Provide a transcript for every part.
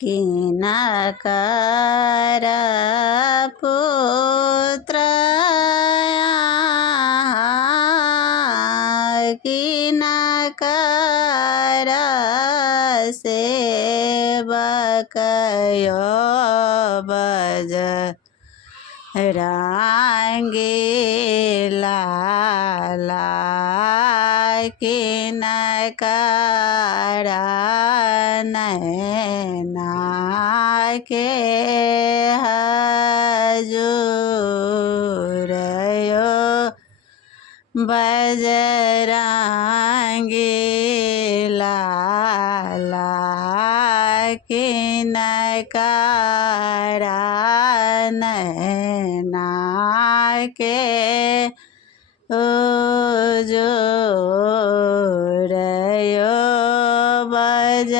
किनकर पुत्र किनकर सेवक यो बज रंगी लाला किनकर नैना के हजूर यो बजरंगी लाला किनकर नैना के हुजूर यो बजरंगी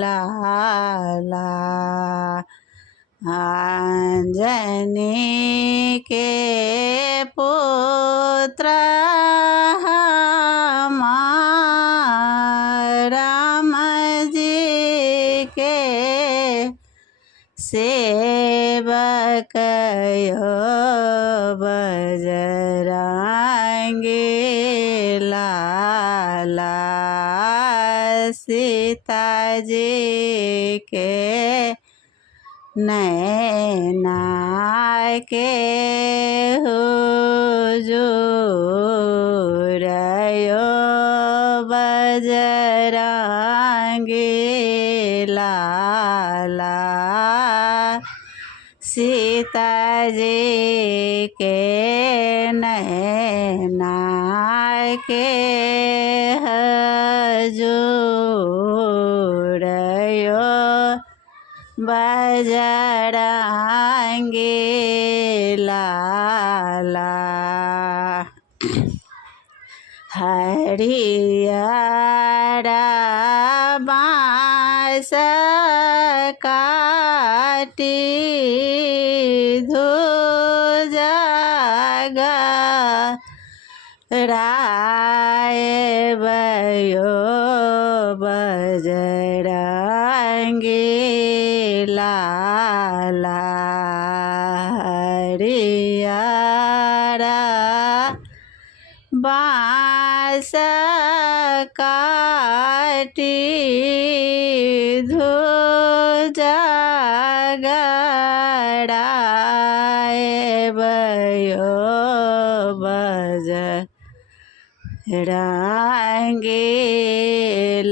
लाला। अंजनी के पुत्र राम जी के सेवक यो बजरंगी लाला। सीता जी के नैना के हुजूर यो बजरंगी लाला। सीता जी के नैना के हजूर यो बजरंगी लाला। हरियर बाँस काटी ध्वजा गराएबयो बजरंगी लाला। हरियर बाँस काटी ध्वजा गराएबयो बजरंगी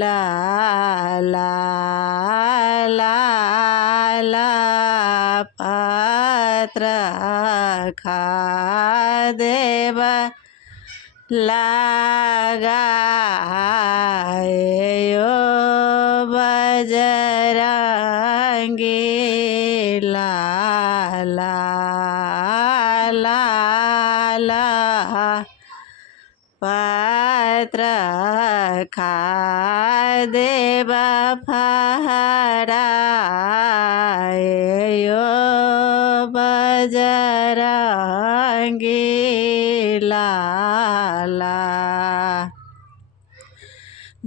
लाला। लाला पत्र खा देव लगाएयो बजरंगी लाला। लाला पत्र खा देव फहराएयो बजरंगी लाला।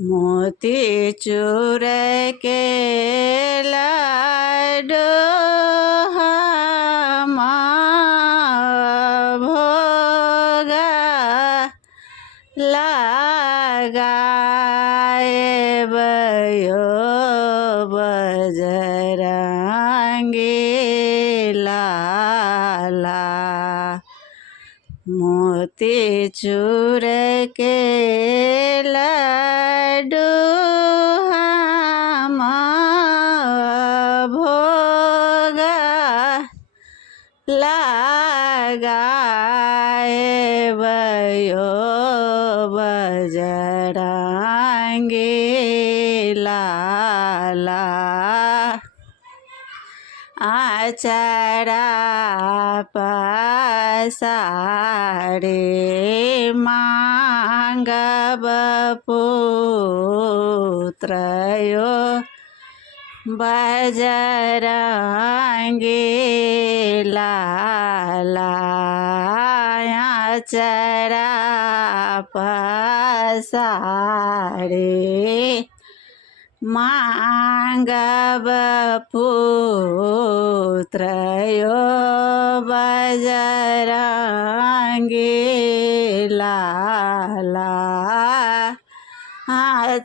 मोती चूर के लाडू हम भोगा लगाएबयो बजरंगी लाला। मोती चूर के लाडू हम भोगा लगाएबयो बजरंगी लाला। आचरा पसारे मांगब पुत्र यो बजरंगी लाला। आचरा पसारे मांगब पुत्र यो बजरंगी लाला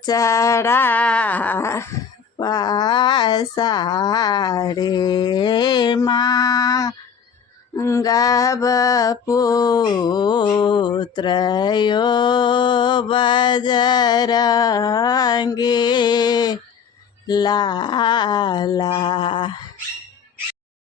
चढ़ा पसारे मांगब पुत्र यो बजरंगी लाला।